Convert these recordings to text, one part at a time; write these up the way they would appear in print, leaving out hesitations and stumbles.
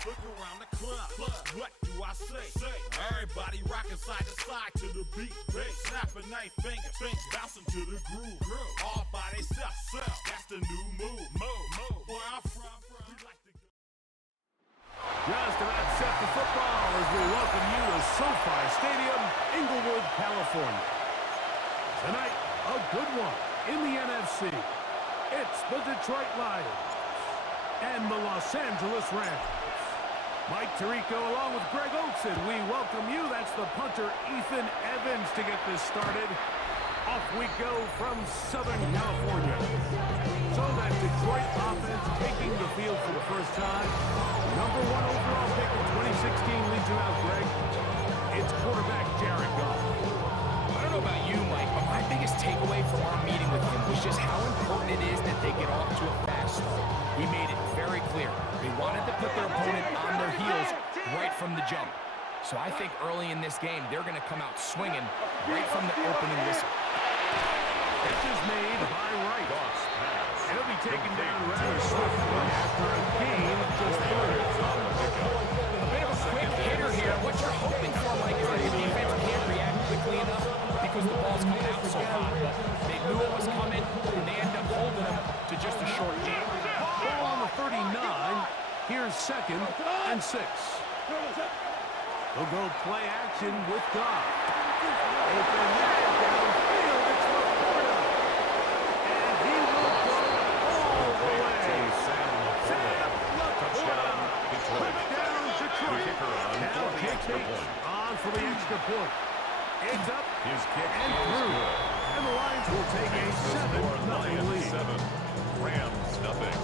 Look around the club. What do I say? Everybody rocking side to side to the beat. Snapping their fingers, bouncing to the groove. All by themselves. That's the new move. Where I'm from, we like to go. Just about set for football as we welcome you to SoFi Stadium, Inglewood, California. Tonight, a good one in the NFC. It's the Detroit Lions and the Los Angeles Rams. Mike Tirico along with Greg Olson, we welcome you. That's the punter, Ethan Evans, to get this started. Off we go from Southern California. So that Detroit offense taking the field for the first time. Number 1 overall pick in 2016 leads you out, Greg. It's quarterback Jared Goff. I don't know about you, Mike, but my biggest takeaway from our meeting with him was just how important it is that they get off to a fast start. He made it very clear. They wanted to put their opponent on their heels right from the jump. So I think early in this game, they're going to come out swinging right from the opening whistle. Catch is made by Wright. He'll be taken down rather swiftly after a gain of just 3. A bit of a quick hitter here. What you're hoping for, Mike, is that the defense can't react quickly enough because the ball's coming out so hot. But they knew it was coming, and they end up holding them to just a short gain. Ball on the 39. Here's 2nd and 6. They'll go play action with Goff. Open man downfield. It's Laporta. And he will go all the way. Sam Laporta. Touchdown, Detroit. Now kick on for the extra point. It's up and through. And the Lions will take a 7-0 lead. 7. Rams, nothing.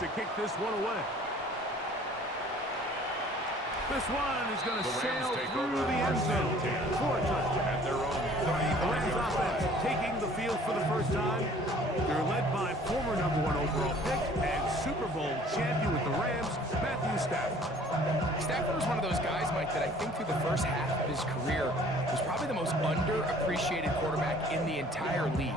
To kick this one away. This one is going to sail through the end zone for a touchdown. At their own The Rams offense taking the field for the first time. They're led by former number 1 overall pick and Super Bowl champion with the Rams, Matthew Stafford. Stafford was one of those guys, Mike, that I think through the first half of his career was probably the most underappreciated quarterback in the entire league.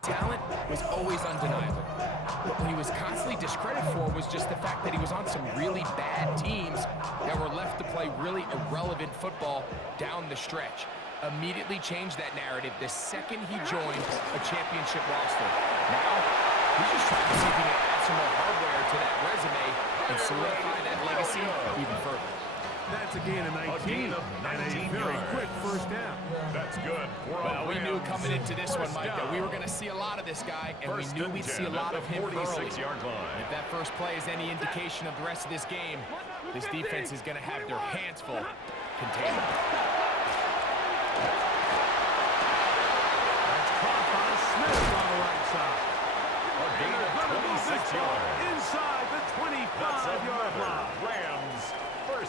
Talent was always undeniable. But what he was constantly discredited for was just the fact that he was on some really bad teams that were left to play really irrelevant football down the stretch. Immediately changed that narrative the second he joined a championship roster. Now, he's just trying to see if he can add some more hardware to that resume and solidify that legacy even further. That's a gain of 19 and a very quick first down. That's good. Well, we knew coming into this one, Mike, that we were going to see a lot of this guy, and we knew we'd see a lot of him early. If that first play is any indication of the rest of this game, this defense is going to have their hands full containing him. That's caught by Smith on the right side. A gain of 26 yards. Inside the 25-yard line. Rams.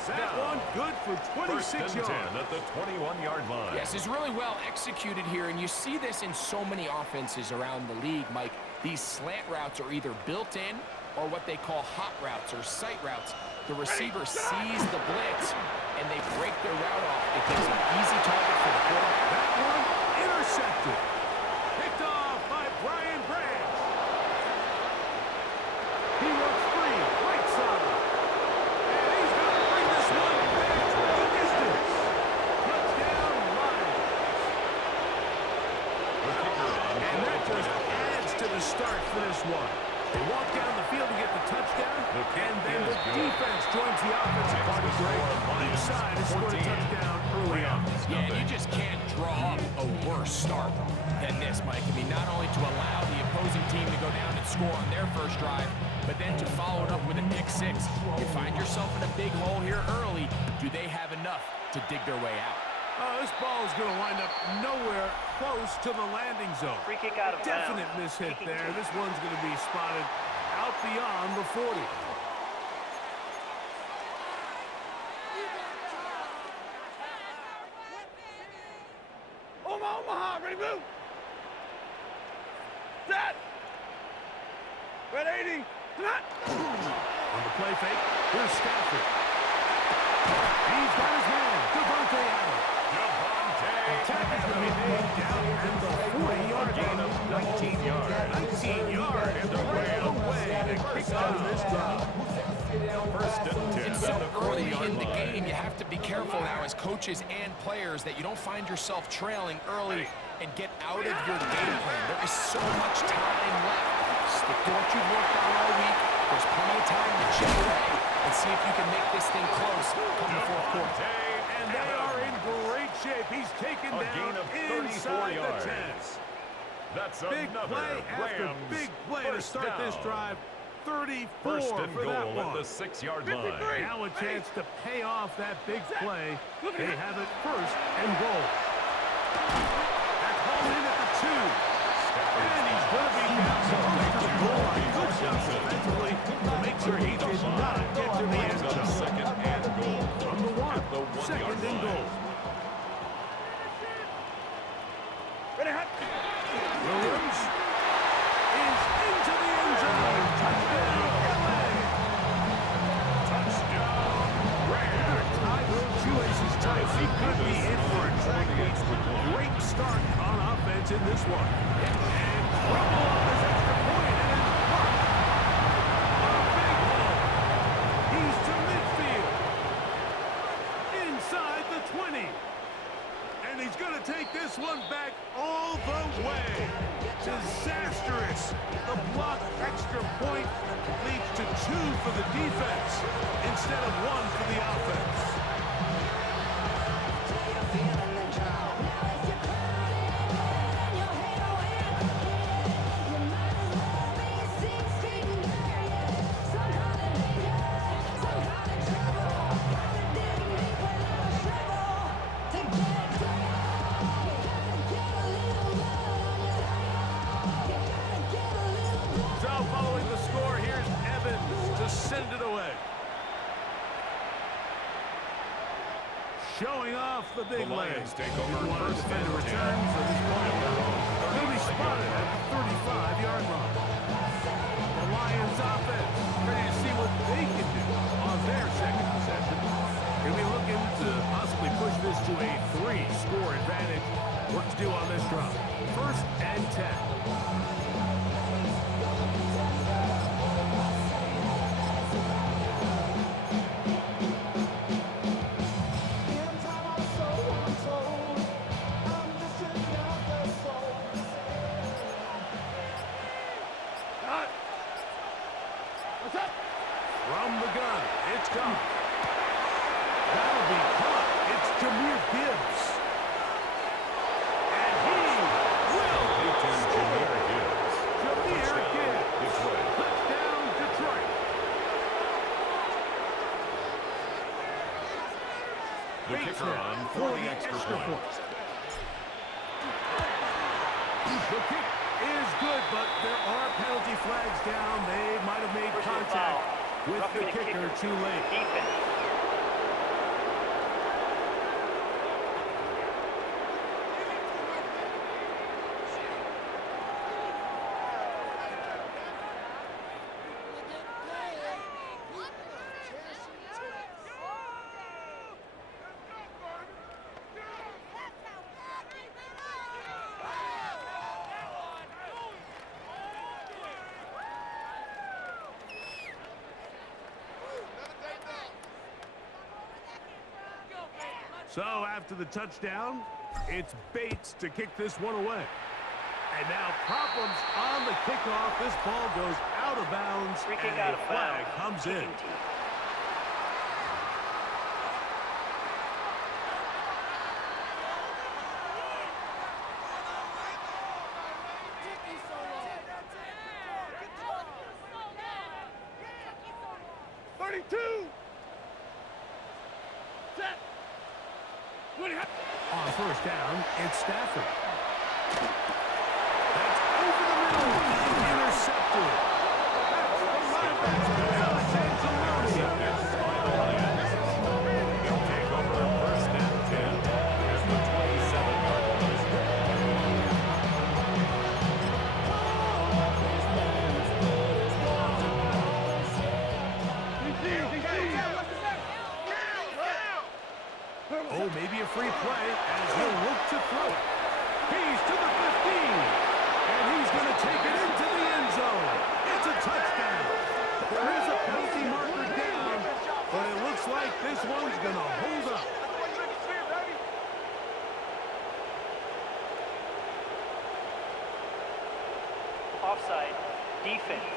That one good for 26 yards. At the 21-yard line. Yes, it's really well executed here, and you see this in so many offenses around the league, Mike. These slant routes are either built in or what they call hot routes or sight routes. The receiver sees the blitz, and they break their route off. It gives an easy target for the quarterback. That one intercepted. Picked off by Brian Branch. He works free, right side. And he's going to bring this one back to the distance. Touchdown, Lions. And that just adds to the start for this one. They walk down the field to get the touchdown, and then the defense joins the offensive party break. Each side has scored a touchdown early on. Yeah, and you just can't draw up a worse start than this, Mike. I mean, not only to allow the opposing team to go down and score on their first drive, but then to follow it up with a pick six. You find yourself in a big hole here early. Do they have enough to dig their way out? This ball is going to wind up nowhere close to the landing zone. Free kick out of bounds. Definite mishit there. This one's going to be spotted out beyond the 40. Omaha, ready, move. Set. Red 80. Not. On the play fake, here's Stafford. He's got his man, Devontae Adams. Attack is going to be made down at the 40-yard Gain of 19 yards. 19 yards, and the away to kick out this drive. First and 10 It's so at the early 40-yard in the line. game, you have to be careful now as coaches and players that you don't find yourself trailing early and get out of your game plan. There is so much time left. Stick to what you've worked on all week. There's plenty of time to chip away and see if you can make this thing close come the fourth quarter. And they are in great shape. He's taken A down gain of 34 inside yards. the 10. That's Big another play after Rams big play to first start down. this drive. 34 First and for that goal at one. the 6-yard line. Now a chance to pay off that big play. They have it first and goal. That's hauled in at the 2. And he's going to be down close to the goal line. Good job defensively to make sure he did not get to the end zone. Second and goal. From the 1, At the 1-yard second and line. goal. Williams is into the end zone. Touchdown, LA. Touchdown, Rams. Tie those shoelaces tight. He could be in for a track meet. Great start on offense in this one. And trouble on this extra point, and it's blocked. A big hole. He's to midfield. Inside the 20. And he's going to take this one back all the way. Disastrous. The blocked extra point leads to 2 for the defense instead of 1 for the offense. So following the score, here's Evans to send it away. Showing off the big The leg. Lions take over One first defender and 10. returns for this ball. They'll be spotted at the 35-yard line. The Lions offense ready to see what they can do on their second possession. They'll be looking to possibly push this to a 3-score advantage. What to do on this drive? First and 10. From the gun, it's gone. That'll be caught. It's Jahmyr Gibbs. And he will score. Jahmyr Gibbs. Touchdown, Detroit. The kicker on for the extra point. The kick is good, but there are penalty flags down. They might have made contact with the kicker too late. Defense. So after the touchdown, it's Bates to kick this one away. And now problems on the kickoff. This ball goes out of bounds, Free kick and out a of flag bounds. comes in. Kicking team. On first down, it's Stafford. That's over the middle and intercepted. That's the linebacker, They'll take over first and 10 at the 27-yard line. Oh, maybe a free play as he'll look to throw it. He's to the 15, and he's going to take it into the end zone. It's a touchdown. There is a penalty marker down, but it looks like this one's going to hold up. Offside. Defense.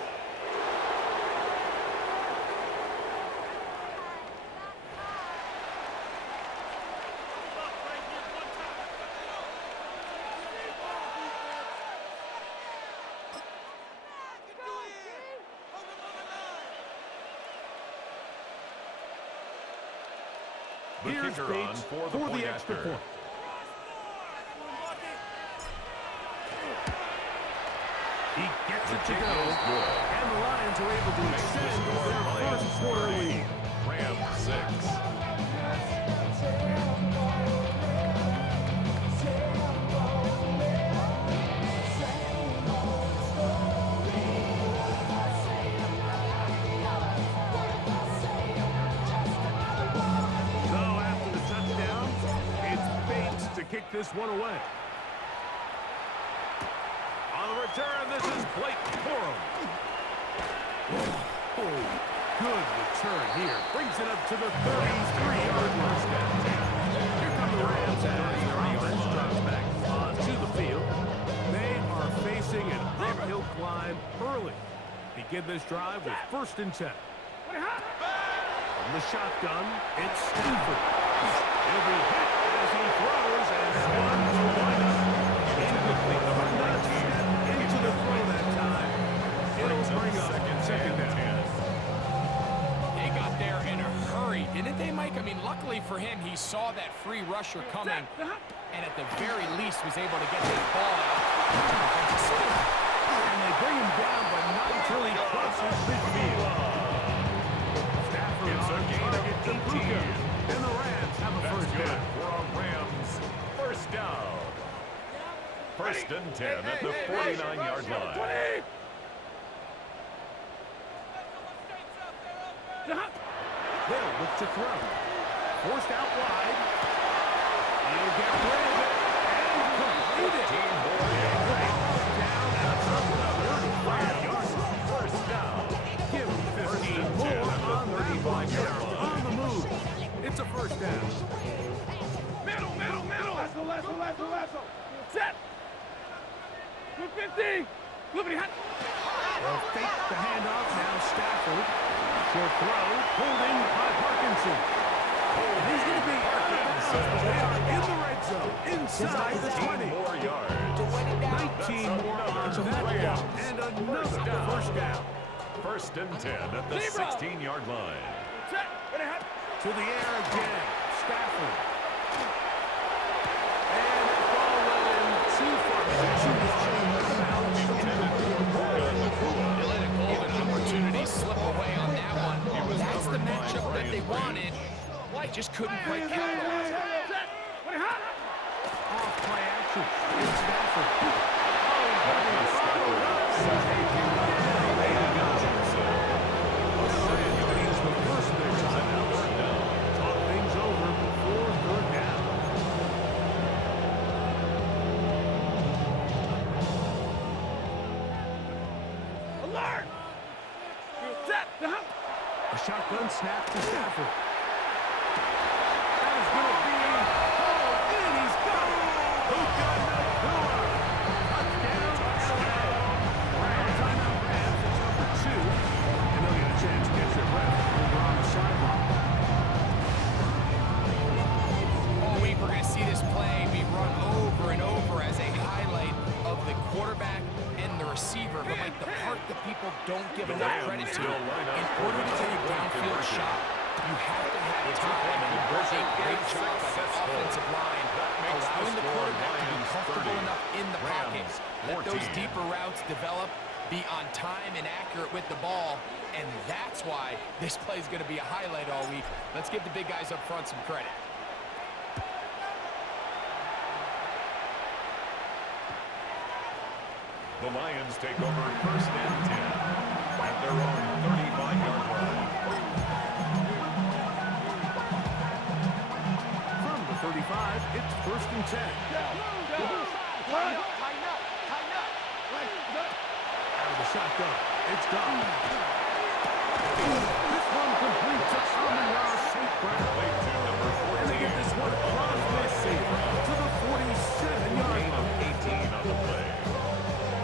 Here's Bates for the extra point. He gets it to go, and the Lions are able to extend their first quarter lead. Rams 6. Kick this one away. On the return, this is Blake Corum. Oh, good return here. Brings it up to the 33-yard line. Here come the Rams as their offense drops back onto the field. They are facing an uphill climb early. Begin this drive with first and 10. From the shotgun, it's Stafford. He'll be hit as he throws and one to wind up. Incomplete. Could not step into the throw that time. It'll bring up second down. They got there in a hurry, didn't they, Mike? I mean, luckily for him, he saw that free rusher coming, and at the very least was able to get that ball out. And they bring him down, but not until he crosses midfield. Stafford on target to Puka. And the Rams have a first down. For our Rams, first down. First and 10 at the 49-yard line. They'll look to throw. Forced out wide. He'll get rid of it and complete it. Down outside the 35-yard line. First down. Give him 15 more on the 35-yard line. On the move. It's a first down. Middle. Lasso. Set. 250. Loopity hot. They'll fake the handoff now. Stafford. Short throw. Pulled in by Parkinson. And he's going to be they are in the red zone. Inside the 20. 19 more yards. 19 more on that one. And another first down. First and 10 at the 16-yard line. Set. Ready hot. To the air again. Stafford. And the ball went in too far. They let a golden opportunity slip away on that one. That's the matchup that they wanted. They just couldn't quite capitalize. Set. Ready hot. Off play action. It's Stafford. Talk things over before third down. Alert. Set. A shotgun snap to Stafford. That is going to be hauled in. He's got it. Puka Nacua. Touchdown, LA. Timeout Rams. It's number 2. And they'll get a chance to get their breath over on the sideline. All week we're going to see this play be run over and over as a highlight of the quarterback and the receiver. But like the part that people don't give enough credit to, in order to get a downfield shot, you have to have time and work a great job by the offensive line, allowing the quarterback to be comfortable enough in the pocket, let those deeper routes develop, be on time and accurate with the ball, and that's why this play is going to be a highlight all week. Let's give the big guys up front some credit. The Lions take over 1st and 10 at their own 35-yard line. From the 35, it's 1st and 10. Tighten up. Out of the shotgun, it's gone. This one complete to Amon-Ra St. Brown. Late to number 14. And they get this one across midfield to the 47-yard Gain of line. 18 on the play.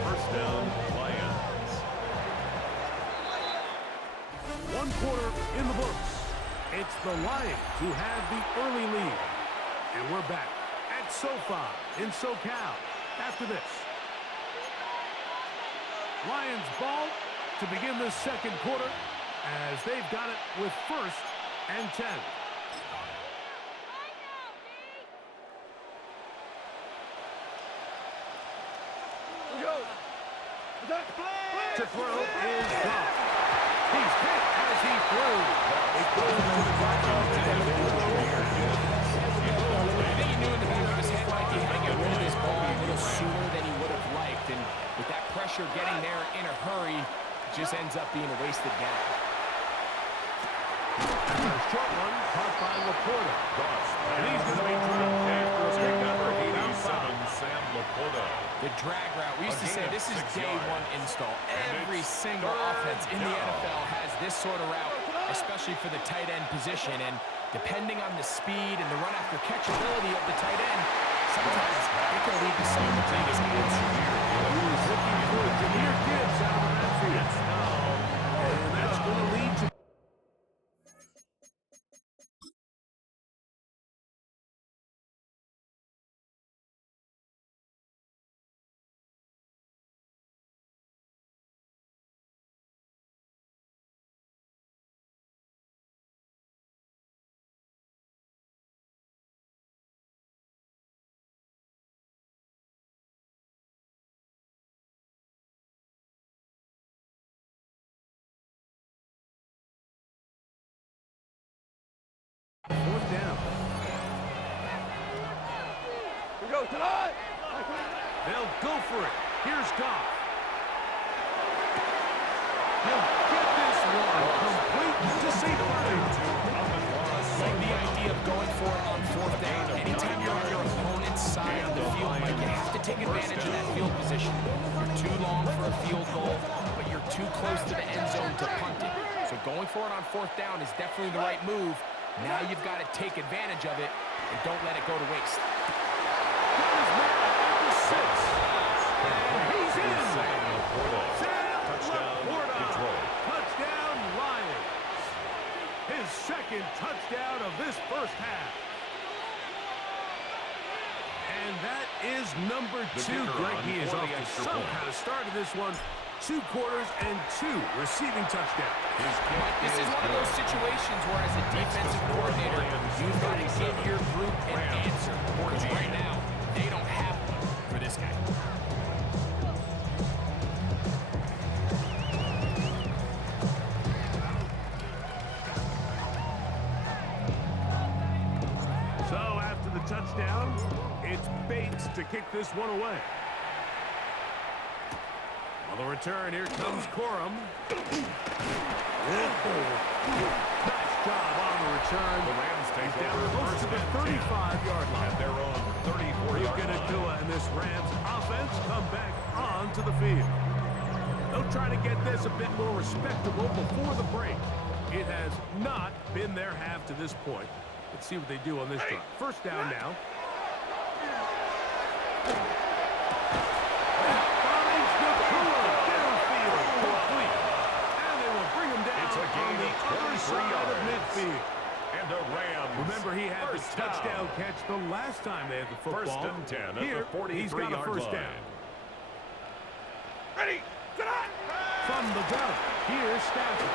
First down, Lions. 1 quarter in the books. It's the Lions who have the early lead. And we're back at SoFi in SoCal after this. Lions ball to begin the 2nd quarter as they've got it with 1st and 10. To throw is gone. He's hit as he threw. It goes to the ground. I think he knew in the back of his head like he had to get rid of this ball a little sooner than he would have liked, and with that pressure getting there in a hurry, it just ends up being a wasted down. And a short one caught by Laporta. And he's going to be dropped after a big number 87, Sam Laporta. The drag route, we used to say this is day one install. Every single offense in the NFL has this sort of route, especially for the tight end position. And depending on the speed and the run after catchability of the tight end, sometimes it can lead to some of the biggest gains. He was looking for Jahmyr Gibbs out of the backfield. And that's going to lead to fourth down. They'll go for it. Here's Goff. He'll get this one complete to save Like the idea of going for it on 4th down. Anytime you're on your opponent's side of the field, Mike, you have to take advantage of that field position. You're too long for a field goal, but you're too close to the end zone to punt it. So going for it on 4th down is definitely the right move. Now you've got to take advantage of it and don't let it go to waste. He's in. Sam Laporta. Touchdown, Detroit. Touchdown, Lions. His 2nd touchdown of this 1st half. And that is number 2. Greg, he is off to some kind of start of this one. 2 quarters and 2 receiving touchdowns. This is one of those situations where, as a defensive coordinator, you've got to give your group an answer. Because right now, they don't have one for this guy. So after the touchdown, it's Bates to kick this one away. On the return, here comes Corum. Nice job on the return. The Rams take He's down over close to the 35-yard line. at their own 34-yard line. Tua and this Rams offense come back onto the field. They'll try to get this a bit more respectable before the break. It has not been their half to this point. Let's see what they do on this drive. 1st down now. Finds Nakua downfield, complete. And they will bring him down on the other side of midfield. And a Rams. Remember, he had the touchdown catch the last time they had the football. 1st and 10 at Here, the 43-yard he's got a 1st line. down. Ready, set on! From the gun, here's Stafford.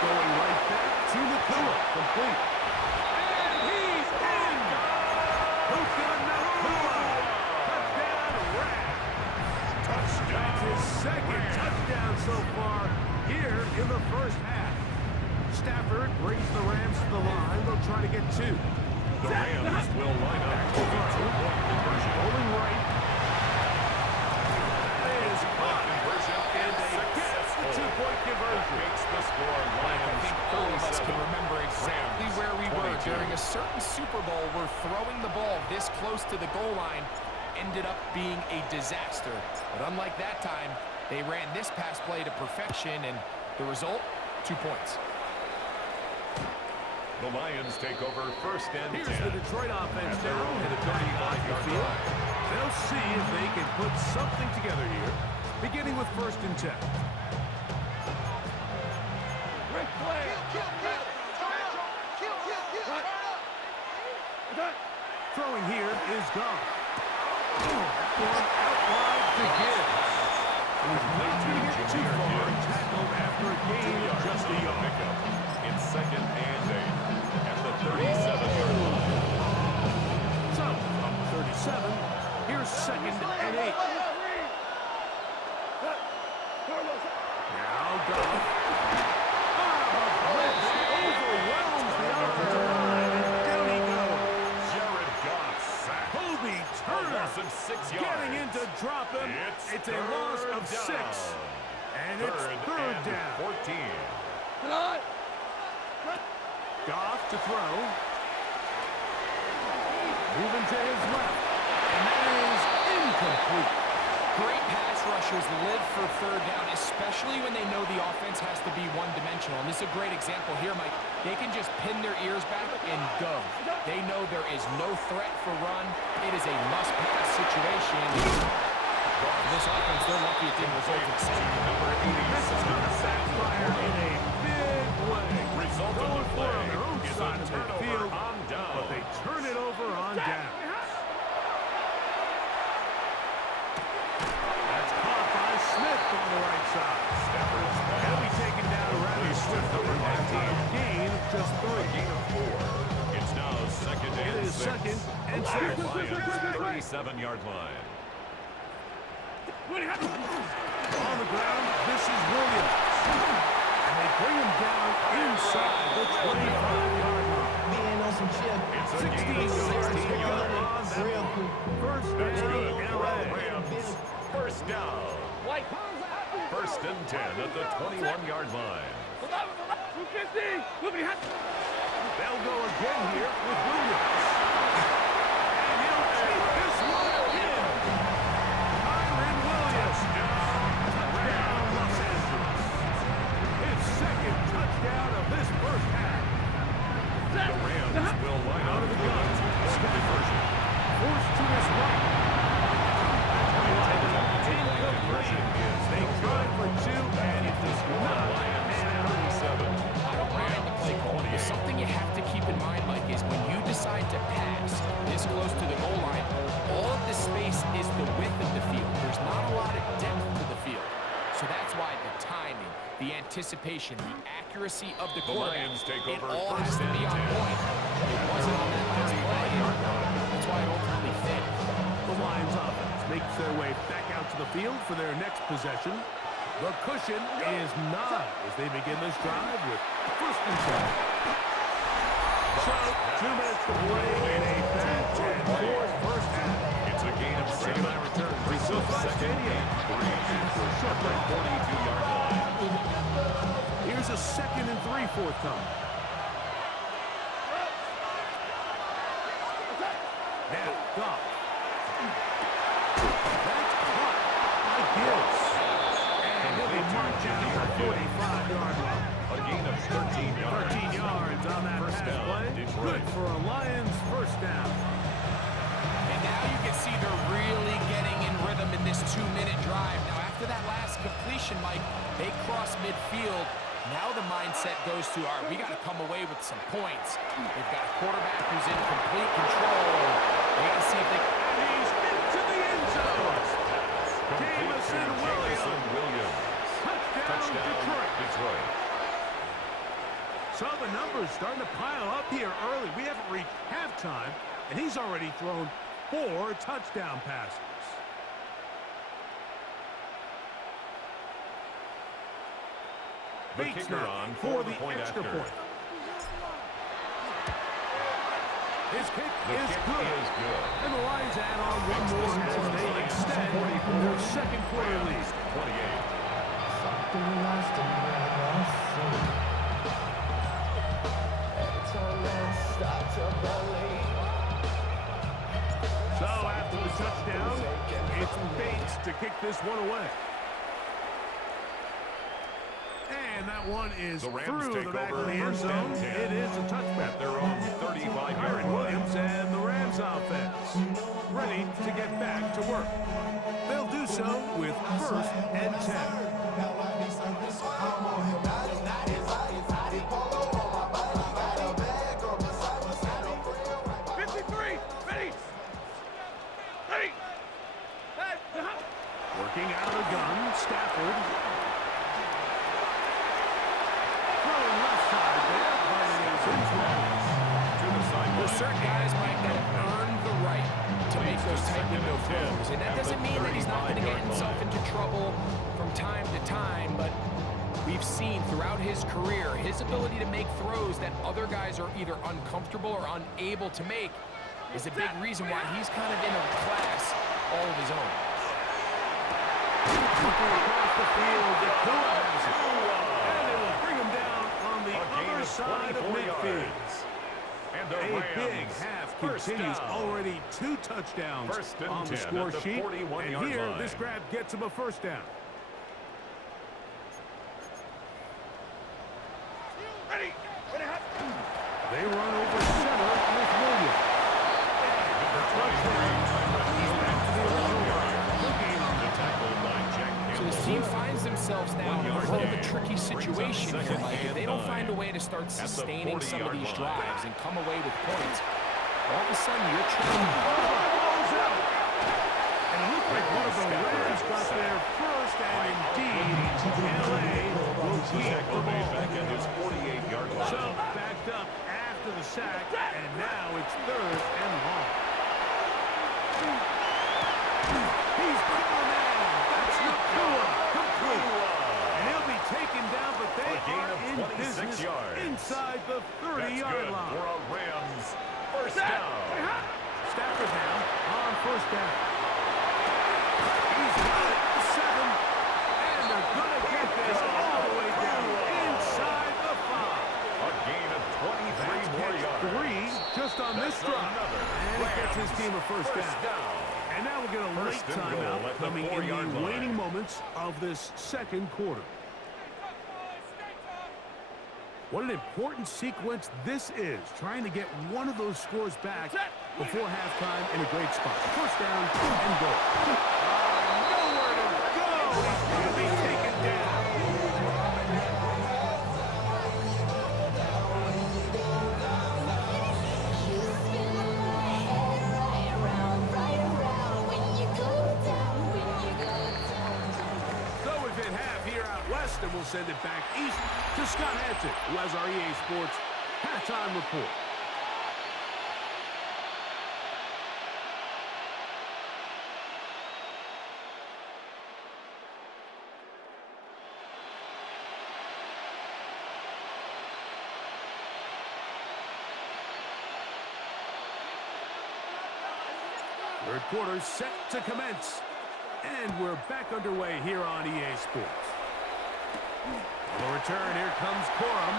Going right back to Nakua, complete. try to get two. The Rams will line up for the two-point conversion. Rolling right. That is caught. Conversion And they get the two-point conversion. Makes the score I Lions think all of us 37. can remember exactly Rams, where we were 22. during a certain Super Bowl where throwing the ball this close to the goal line ended up being a disaster. But unlike that time, they ran this pass play to perfection, and the result, 2 points. The Lions take over first and 10. Here's the Detroit offense At their now own in the 35-yard field. line. They'll see if they can put something together here, beginning with first and 10. Throwing here is Goff. One out wide to Gibbs. He's not going to get too far. Tackled after a gain of just a yard. Pickup in second and 8 at the 37-yard line. So, from 37, here's second and 8. Now Goff. Overwhelms the offensive line, and down he goes. Jared Goff sacked. Kobe A Turner loss of 6 yards. getting in to drop him. It's a loss of 6. And it's third and down. 14. Goff to throw. Moving to his left. And that is incomplete. Great pass rushers live for third down, especially when they know the offense has to be one-dimensional. And this is a great example here, Mike. They can just pin their ears back and go. They know there is no threat for run. It is a must-pass situation. This offense, they're lucky it didn't result in safety. Number 87. This is going to backfire in a big way. Result of Going the for it on play their own is a side of the turnover field, on down. but they turn it over on down. That's caught by Smith on the right side. Stafford's pass. He'll be taken down rather swiftly after a gain of just 3. Gain of 4. It's now second and It is 6. second and The 6. Lions 37-yard line. On the ground, this is Williams. And they bring him down inside the 25-yard line. It's a 16 gain of yards 16 pick up yards. on that one. First That's down, good for LA. the Rams. First down. First and 10 at the 21-yard line. They'll go again here with Williams. And he'll take this one in. Kyron Williams. Touchdown, Los Angeles. His second touchdown of this first half. The Rams will line Out up of the for gun. the two-point conversion. Forced to his right. Incomplete. They tried for 2, and it does not pan out. 37. I don't mind the play call. But something you have to keep in mind, Mike, is when you decide to pass this close to the goal line, all of the space is the width of the field. There's not a lot of depth to the field. So that's why the timing, the anticipation, the accuracy of the quarterback, Lions take it over all has first to be and on 10. point. It wasn't on that last play. That's why it ultimately fit. The Lions offense makes their way back out to the field for their next possession. The cushion is 9 as they begin this drive with first and 10. So, 2 minutes to play in a bad 10-4 first half. It's a gain of 7. Return to So SoFi second Stadium. and 3 after a short 42-yard line. Here's a second and 3 forthcoming. Now, Goff. That's caught by Gibbs. And he'll be marked down at the 45-yard line. A gain of 13 yards. 13 yards on that First pass down, play. Detroit. Good for a Lions first down. And now you can see they're really getting in rhythm in this 2-minute drive. Now, after that last completion, Mike, they cross midfield. Now the mindset goes to, all right, we got to come away with some points. They've got a quarterback who's in complete control. They got to see if they can. He's into the end zone. Complete Jameson to Jameson Williams. Touchdown, Detroit. Detroit. So the numbers starting to pile up here early. We haven't reached halftime, and he's already thrown 4 touchdown passes. The Bates kicker now on for the the point extra after. point. His kick The is kick good. is good. And the Lions add on one Makes the more score as they Lions extend 44, their second quarter lead. Rams 28. So after the touchdown, it's Bates to kick this one away. And that one is The Rams through take the back over of the end first zone. and 10. It is a touchback. At their own 35-yard Kyron line. Williams and the Rams offense ready to get back to work. They'll do so with first and 10. 53. Ready. Ready. Working out of the gun, Stafford. Throwing left side there, but it is incomplete. To the sideline. There's certain guys, Mike, that have earned the right to make those tight window throws. And that doesn't mean that he's not going to get himself into trouble from time to time, but we've seen throughout his career his ability to make throws that other guys are either uncomfortable or unable to make is a big reason why he's kind of in a class all of his own. Looking across the field, Nakua has it. And they will bring him down on the other side of midfield. And the A Rams, big half first continues. down. Already 2 touchdowns First and on the 10 score at the sheet. 41-yard And here, line. this grab gets him a first down. Ready. Ready. They run over center with Williams. And the touchdown. He's back to the original line. No gain on the tackle by Jack So Campbell. this team finds themselves now in a 1 bit yard of a gain. tricky situation Brings here, up Mike. If they don't 2nd and find a 9 way to start at the sustaining some of 40-yard these line. drives and come away with points, all of a sudden you're trying to... Goes out. And it looked like one of the Rams got there first, and indeed, L.A. will keep the ball. Back at his 48-yard line. So, backed up after the sack, and now it's 3rd and long. He's gone down. That's Nakua. Complete. And he'll be taken down, but they A gain are of in 26 business yards. inside the That's 30-yard good line. for a Rams first down. Stafford now on first down. He's got it at the 7, and they're going to get this all the way down inside the 5. A gain of 23 more Catch yards. 3 just on this That's drive. another And it gets his team a first down. And now we'll get a late First and goal timeout at the coming in 4-yard the line. waning moments of this second quarter. What an important sequence this is, trying to get one of those scores back before halftime in a great spot. First down and goal. Nowhere to go. He's going to be taken down. So we've hit half here out west, and we'll send it back east to Scott Hansen, who has our EA Sports halftime report. Third quarter set to commence. And we're back underway here on EA Sports. On the return, here comes Corum.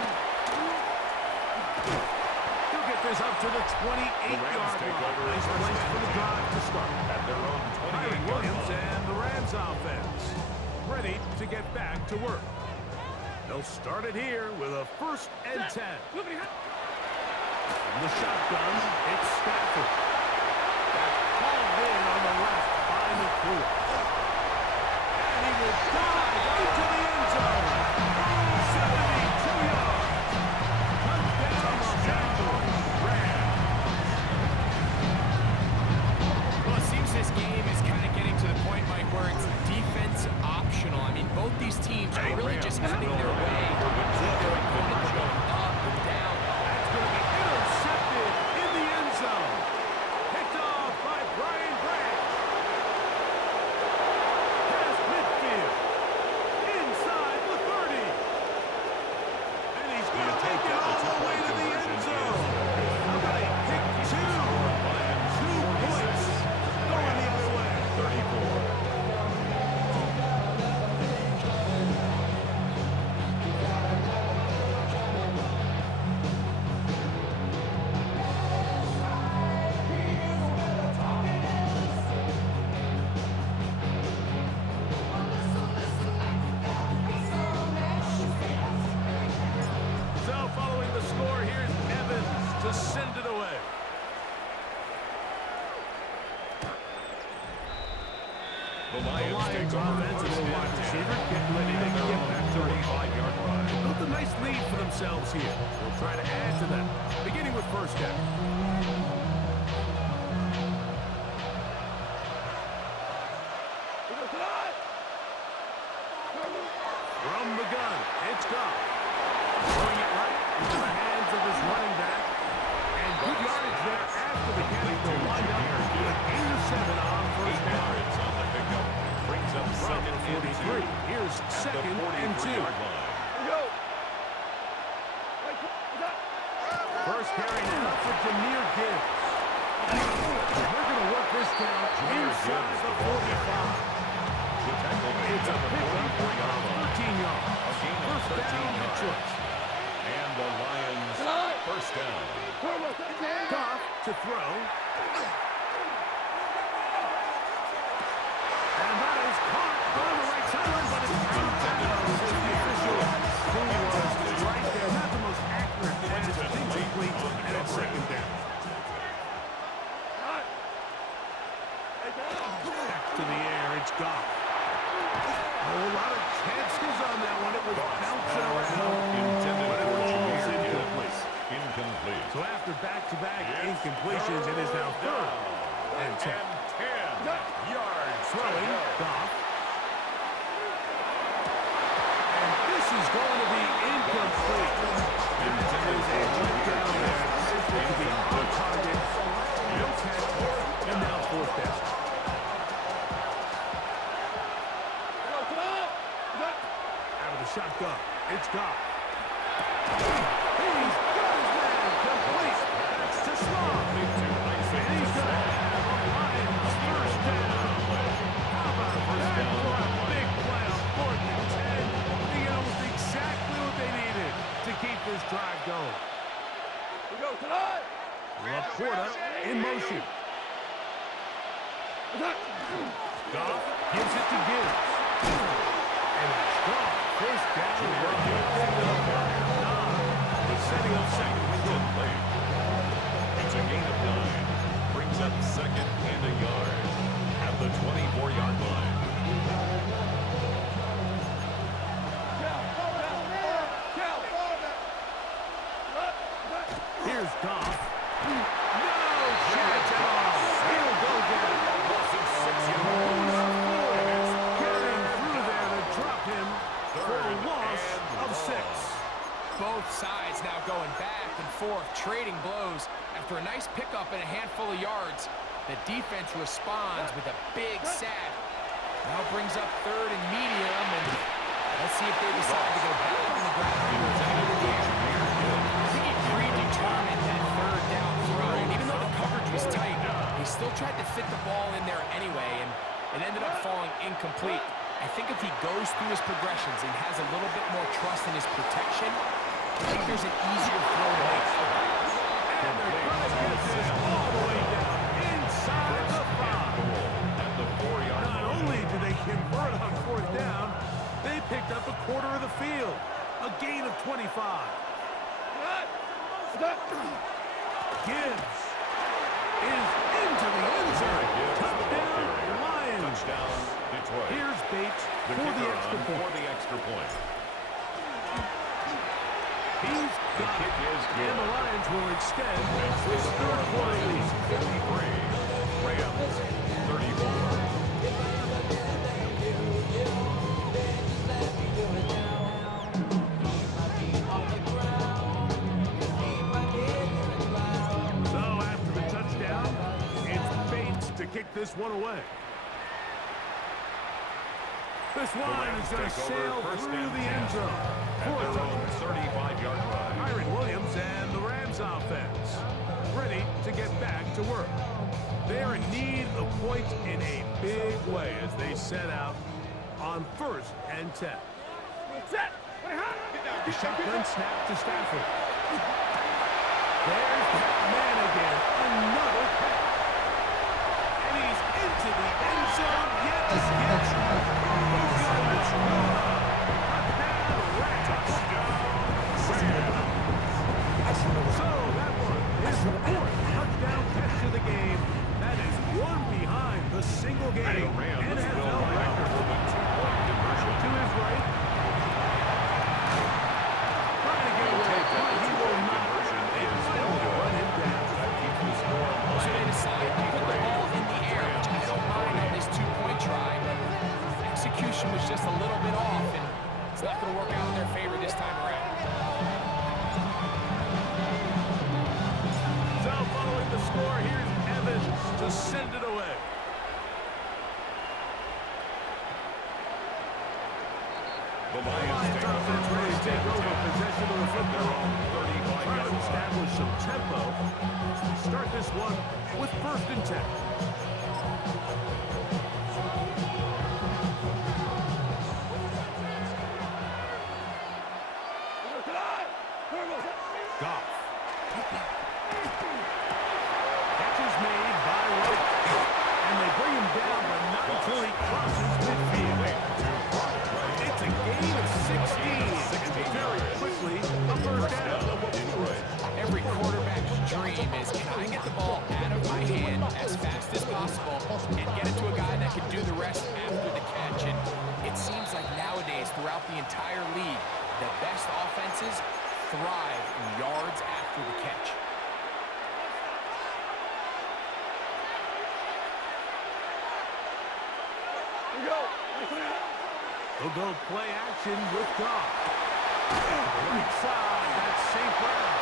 He'll get this up to the 28-yard line. Nice place for the drive to start. At their own Kyron 28-yard Williams line. and the Rams offense ready to get back to work. They'll start it here with a first and 10. From the shotgun, it's Stafford. Hauled in on the left by Nakua. And he will dive into the end zone. 72 yards. Touchdown, Los Angeles Rams. Well, it seems this game is kind of getting to the point, Mike, where it's defense optional. I mean, both these teams are really just having their way with their opponent going up and down. That's going to be intercepted in the end zone. Picked off by Brian Branch. Past midfield. Inside the 30. And he's going to take it all the way to the end zone. to send it away. The Lions take over offensive wide receiver, getting ready to get back to 35-yard line. They built a nice lead for themselves here. They'll try to add to that, beginning with first down. From the gun, it's Goff. Throwing it right into the hands of his running back. And good yardage there after the catch. They'll wind up with a gain of 7 on first down. Yards on the pickup. Brings up second and 2. Here's second and 2. First carry now for Jahmyr Gibbs. They're going to work this down inside the 45. It's a pickup of 13 yards. First down, Detroit. And the Lions first down. Goff to throw. And that is caught on the right sideline, but it's out of bounds. The official who was right there. Not the most accurate pass. It's incomplete, and it's second down. Back to the air, it's Goff. A whole lot of chances on that one. It was bouncing around. Intended But it for falls Jahmyr incomplete. Gibbs. Incomplete. So after back-to-back incompletions, it is now third and 10. 10 yards. Throwing, Goff. And this is going to be incomplete. There is a letdown there. This will be on target. No catch. And now fourth down. Out of the shotgun. It's Goff. He's got his man complete. That's to Sloan. And he's going to have a Lions first down. How about that for a big play on 4th and 10? They get almost exactly what they needed to keep this drive going. Laporta in motion. Goff gives it to Gibbs. And it's gone. First down. Setting up second. It's a gain of 9. Brings up second and a yard at the 24-yard line. Here's Goff. No chance at all. He'll go down. Getting through there to drop him for a loss of 6. Both sides now going back and forth, trading blows. After a nice pickup and a handful of yards, the defense responds with a big sack. Now brings up third and medium, and let's see if they decide to go back on the ground. I think he predetermined that third down throw, and even though the coverage was tight, he still tried to fit the ball in there anyway, and it ended up falling incomplete. I think if he goes through his progressions and has a little bit more trust in his protection, I think there's an easier throw to make. And they're going to get this all the way down inside the 5. At the 4-yard line. Not only did they convert on 4th down, they picked up a quarter of the field. A gain of 25. Gibbs is into the end zone. Touchdown, Lions. Touchdown, Detroit. Here's Bates for the extra point. For the extra point. He's The got kick it. is And good. the Lions will extend this third quarter lead. 53. Rams 34. So after the touchdown, it's Bates to kick this one away. This line is going to sail through the end zone. At their own 35-yard line. Kyron Williams and the Rams offense ready to get back to work. They're in need of points in a big way as they set out on 1st and 10. The shotgun snap to Stafford. There's that man again. Another pass. And he's into the end zone yet again. So that one It's not going to work out in their favor this time around. So following the score, here's Evans to send it away. The Lions offense ready to take over possession of the football. Trying to establish some tempo as we start this one with 1st and 10. Goff. Catch is made by White. And they bring him down, but not until he crosses midfield. It's a gain of 16. Very quickly, a first down. Every quarterback's dream is, can I get the ball out of my hand as fast as possible and get it to a guy that can do the rest after the catch? And it seems like nowadays, throughout the entire league, the best offenses thrive in yards after the catch. They'll go play action with Goff. Right side, that's St. Brown.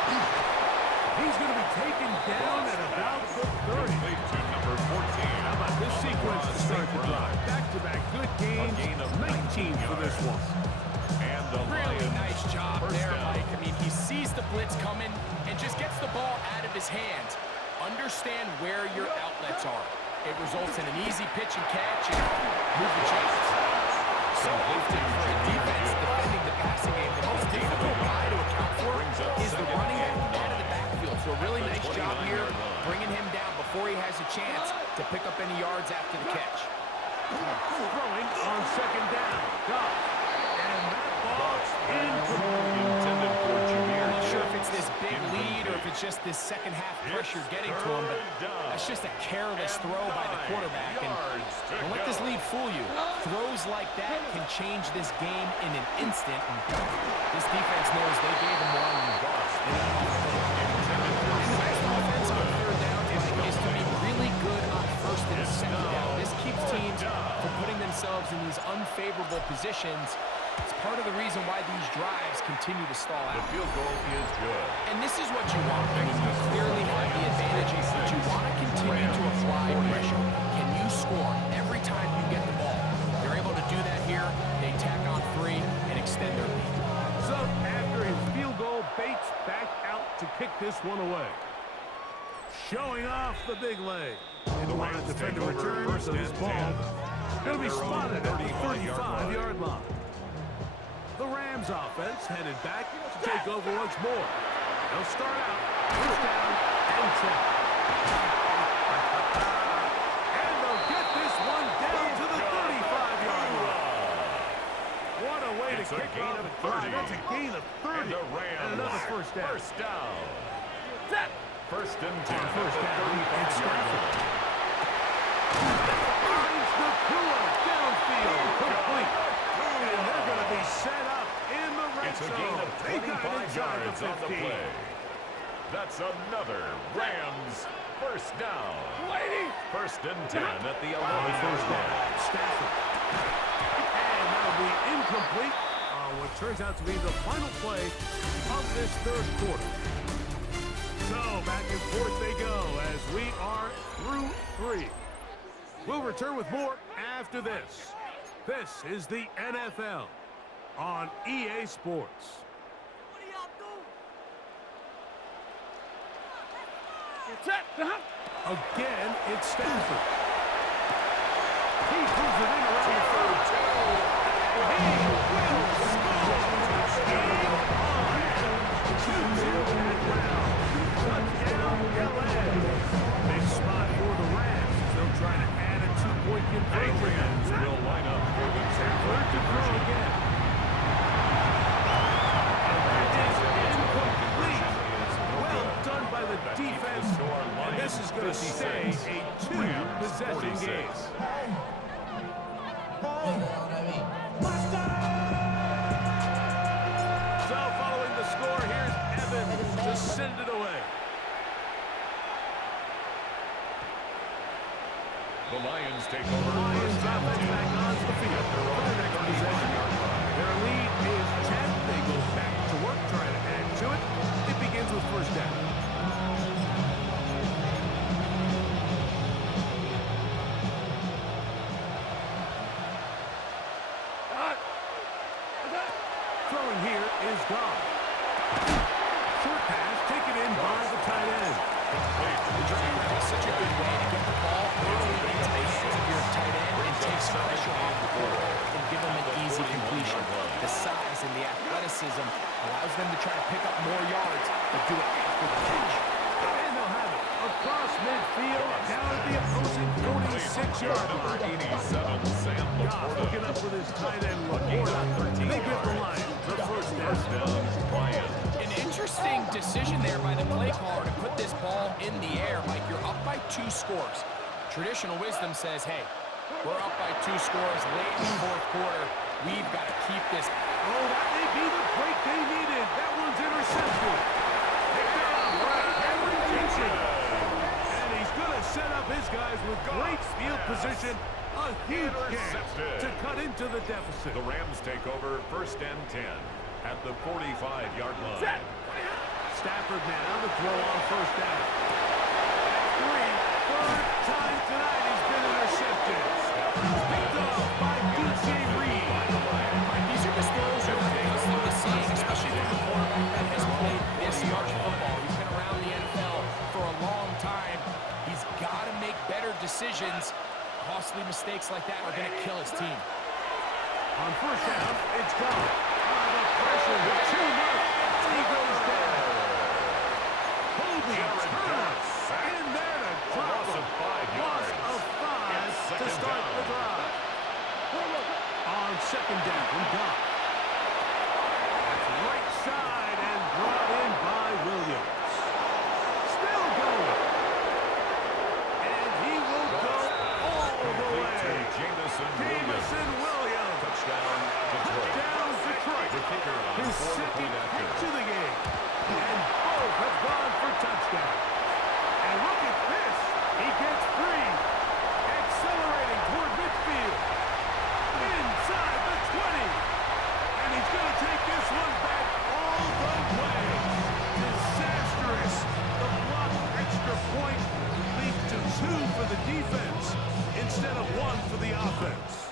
He's going to be taken down at about the 30. Number 14. How about this sequence to start the drive? Back-to-back good gains, 19 for this one. And the Really Lions nice job first there, down. Mike. I mean, he sees the blitz coming and just gets the ball out of his hands. Understand where your outlets are. It results in an easy pitch and catch and move the chains. So often for a defense defending the passing game, the most difficult guy to account for is the running back out of the backfield. So a really nice job here, bringing him down before he has a chance to pick up any yards after the catch. Throwing on 2nd down. Goff. And that ball incomplete. Intended for Jameer. I'm not sure if it's this big lead or if it's just this second half pressure getting to him, but that's just a careless throw by the quarterback. And don't let this lead fool you. Throws like that can change this game in an instant. And this defense knows they gave him one. And the best offense on 3rd down is to be really good on 1st and 2nd down. This keeps teams from putting themselves in these unfavorable positions. It's part of the reason why these drives continue to stall The out. field goal is good. And this is what you want. I mean, you clearly have the advantages, but you want to continue to apply pressure. Can you score every time you get the ball? They're able to do that here. They tack on 3 and extend their lead. So after his field goal, Bates back out to kick this one away. Showing off the big leg. The line of defender returns, so this ball going to be spotted at the 35-yard line. The Rams offense headed back to take over once more. They'll start out 1st down and 10. And they'll get this one down to the 35-yard line. What a way to kick off a drive. That's a gain of 30. And the Rams And another first down. First down. First and 10. First down, and Stafford. Finds the downfield, complete. And they're going to be set up in the red It's a zone. gain of They got 25 inside yards the on the 15. play. That's another Rams first down. First and 10 at the 11-yard line. Stafford. And that'll be incomplete on what turns out to be the final play of this 3rd quarter. So back and forth they go as we are through 3. We'll return with more after this. This is the NFL on EA Sports. Again, it's Stafford. He pulls it in around the 32. He will score. Game on. 2-2 at round. Touchdown, LA. Big spot for the Rams as they'll try to add a 2-point conversion. Rams will line up for the Stafford to throw again. And that is incomplete. Well done by the defense. And this is going to stay a 2-possession game. So following the score, here's Evans to send it away. The Lions take over. Lions offense back on the field. For their next possession. They're Their lead is 10. They go back to work, trying to add to it. It begins with first down. Throwing here is gone. Short pass taken in by the tight end. The drag route is such a good way to get the ball early into the hands of your tight end and take some pressure off the ball and give them an easy completion. The size and the athleticism allows them to try to pick up more yards, but do it after the catch. And they'll have it across midfield, down at the opposing 46-yard line. 87, Sam Goff looking up with his tight end, Laporta. They give the Lions the first down. An interesting decision there by the play caller to put this ball in the air. Mike, you're up by 2 scores. Traditional wisdom says, hey, we're up by 2 scores late in the fourth quarter. We've got to keep this. Oh, that may be the break they needed. That one's intercepted. Picked up by Henry Johnson. And he's going to set up his guys with great field position. A huge gain to cut into the deficit. The Rams take over first and 10 at the 45-yard line. Stafford now to throw on first down. Third time tonight he's been intercepted. Picked off by D.J. Reed. These are just throws you're not accustomed to seeing, especially from a quarterback that has played this much football. He's been around the NFL for a long time. He's got to make better decisions. Costly mistakes like that are going to kill his team. On first down, it's gone. The pressure too much. He goes down. Holding Turner in there to drop him. Loss of 5 to start the drive. On second down, we got right side and brought in by Williams. Still going. And he will go all the way. Jameson Williams. Touchdown, Detroit. The kicker on His second catch of the game. And both have gone for touchdown. And look at this. He gets free. Accelerating toward midfield. Inside the 20. And he's going to take this one back all the way. Disastrous. The blocked extra point leads to 2 for the defense instead of 1 for the offense.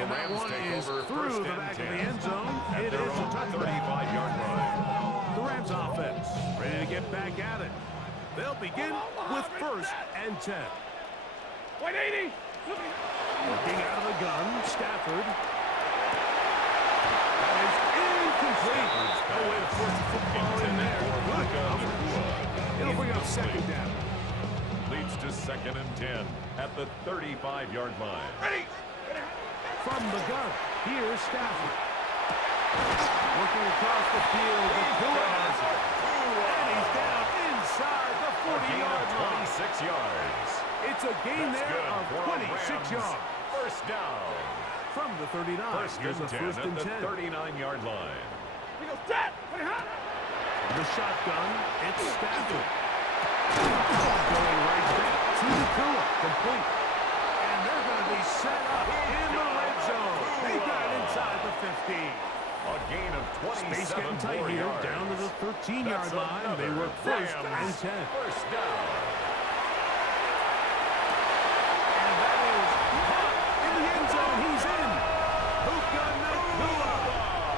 And that one is through the back of the end zone. It is a touchdown. 35-yard line. The Rams offense ready to get back at it. They'll begin with first and 10. 180. Looking out of the gun, Stafford. That is incomplete. No way to force the football in there. Good coverage. It'll bring up second down. Leads to second and 10 at the 35-yard line. Ready. From the gun, here's Stafford. Looking across the field, the Tua has it. And he's down inside the 40-yard line. 26 yards. It's a gain there of 26 yards. First down. From the 39, here's a first and 10. At the 39-yard line. We go set. The shotgun, it's Stafford. Going right back to the Tua, complete. And they're going to be set up in the red zone. They got it inside the 50. A gain of 27 Space getting tight here, yards. down to the 13-yard line. They work first and 10. First down. And that is caught in the end zone. He's in. Puka Nacua.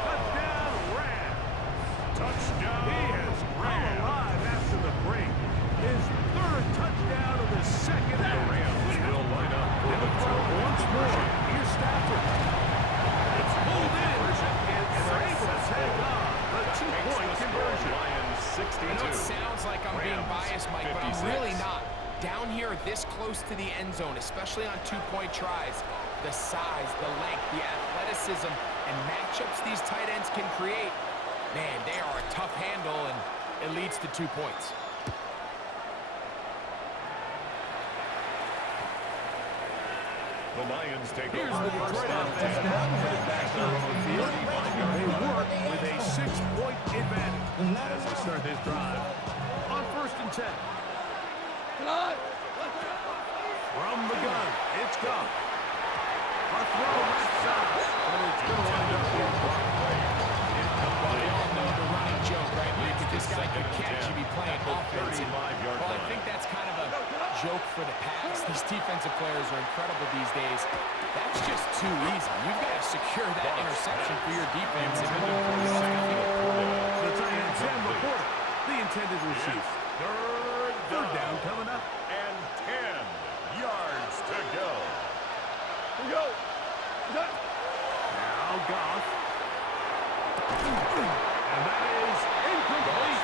Touchdown, Rams. Touchdown. He has come alive after the break. His third touchdown of the second The half. Rams will line up for And the throw once more. Here's Stafford. It's pulled in. And they're able to take on the 2-point conversion. Lions 62. I know it sounds like I'm being biased, Mike, but I'm really not. Down here this close to the end zone, especially on 2-point tries, the size, the length, the athleticism, and matchups these tight ends can create, man, they are a tough handle, and it leads to 2 points. The Lions take Here's over the Detroit offense now headed back to their own field. They work with a 6-point advantage as they start this drive on first and 10. From the gun, it's Goff. A throw left side, but it's going to wind up being blocked. Well, we all know the running joke, right, Mike? If this guy could catch, you'd be playing offense. Well, I think that's kind of a joke for the pass. These defensive players are incredible these days. That's just too easy. You've got to secure that interception for your defense and move it off the field. The tight end, Sam Laporta, the intended receiver. Third down coming up. And 10 yards to go. Here we go. Now Goff. And that is incomplete.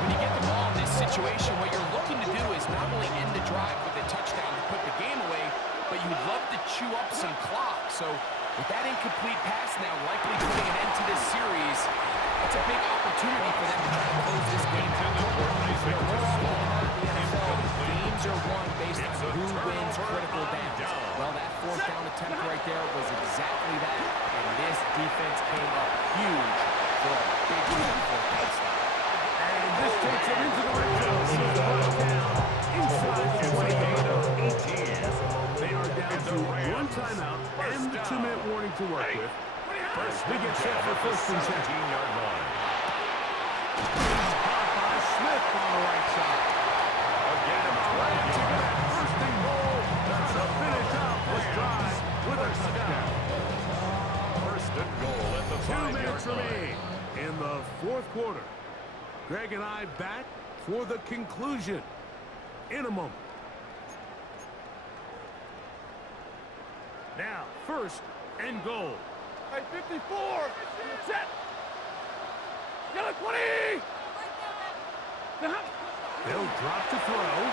When you get the ball in this situation, what you're looking to do is not only end the drive with a touchdown to put the game away, but you'd love to chew up some clock. So with that incomplete pass now likely putting an end to this series, it's a big opportunity for them to try to close this game out. More often than not in the NFL, games are won based on who wins critical downs. Well, that fourth down attempt right there was exactly that, and this defense came up huge for a big fourth down stop. And this takes it into the red zone. He's brought down inside the 28 of 18. They are down to one timeout and the 2-minute warning to work with. We get set for first and 10. 17-yard line. Caught by Smith on the right side. Again, First and goal. That's a finish out this drive with a touchdown. first and goal at the 2 minutes 5-yard line. remain in the fourth quarter. Greg and I back for the conclusion in a moment. Now, first and goal. Hey, 54. Set. Yellow 20. They'll drop to throw.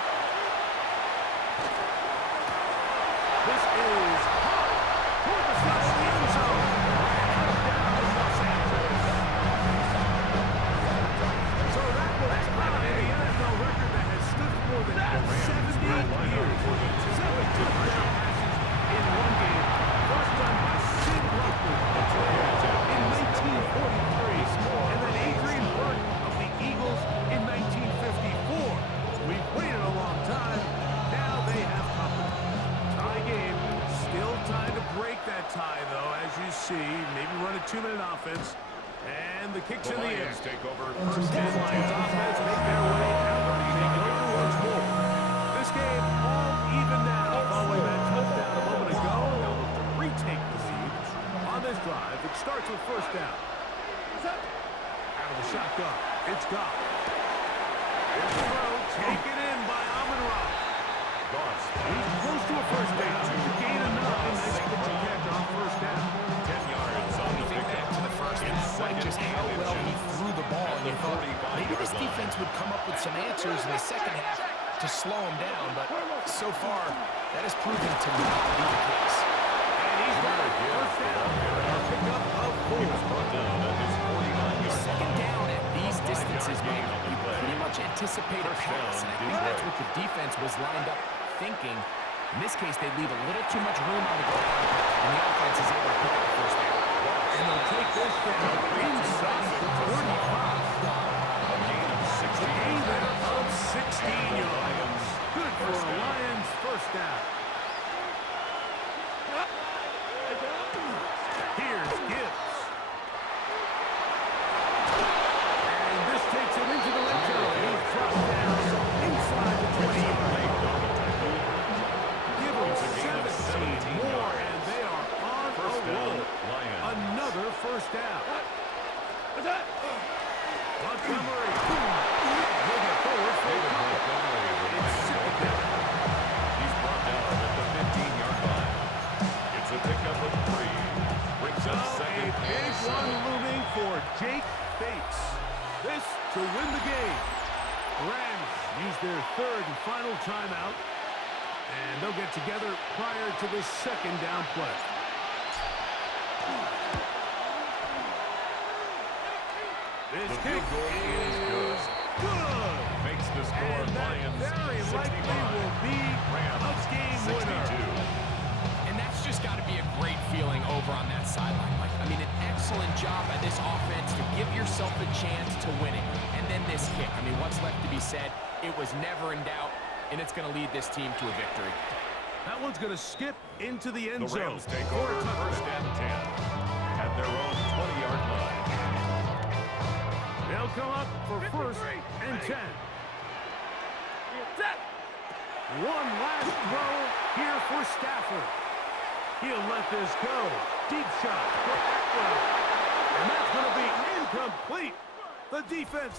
This is hot toward the front of the end zone. Touchdown, Los Angeles. So that was tied in the NFL record that has stood for more than 70 years. 7 touchdown passes in one game. First done by Sid Luckman in 1943, and then Adrian Burton of the Eagles in 1954. We've waited a long time. Now they have company. Tie game. Still time to break that tie, though, as you see. Maybe run a 2-minute offense. And the kick's in the air. Lions take over And first and Lions 10. offense make their way out. Take over once more. This game all even now following that touchdown a moment ago. They'll look to retake the lead on this drive. It starts with first down. Out of the shotgun. It's Goff. Here's the throw. Taken in by Amon-Ra. He's close to a first down. Gain of 9. Nice pitch and catch on first down. 10 yards on the Think back to the first half, like just how well he threw the ball, and you thought maybe this defense would come up with some answers in the second half to slow him down, but so far that has proven to not be the case. And he's got it. First down. A pickup of 4. Brought down at his 49-yard Second down at these distances, Mike, you pretty much anticipate a pass, and I think that's what the defense was lined up thinking. In this case, they leave a little too much room on the ground, and the offense is able to pick up the first down. And they'll take this down inside the 45. A gain of 16. Gain there of 16 yards. Good for a Lions first down. Here's Gibbs. And this takes him into the red zone. He's dropped down inside the 20-yard line. Give him 17 more, and they are on a roll. Another first down. Montgomery. He'll get forward for a couple. It's second down. He's brought down at the 15-yard line. It's a pickup of 3. Brings So up a second big and one 7. looming for Jake Bates. This to win the game. Rams use their third and final timeout, and they'll get together prior to the second down play. This The kick field goal is good. good. Makes the score And that Lions very 65. likely will be a game 62. winner. And that's just got to be a great feeling over on that sideline, Mike. I mean, an excellent job by this offense to give yourself a chance to win it. And then this kick. I mean, what's left to be said? It was never in doubt, and it's going to lead this team to a victory. That one's going to skip into the end zone. The Rams take over first and 10 at their own 20-yard line. They'll come up for first and 10. One last throw here for Stafford. He'll let this go. Deep shot for Eckler. And that's going to be incomplete. The defense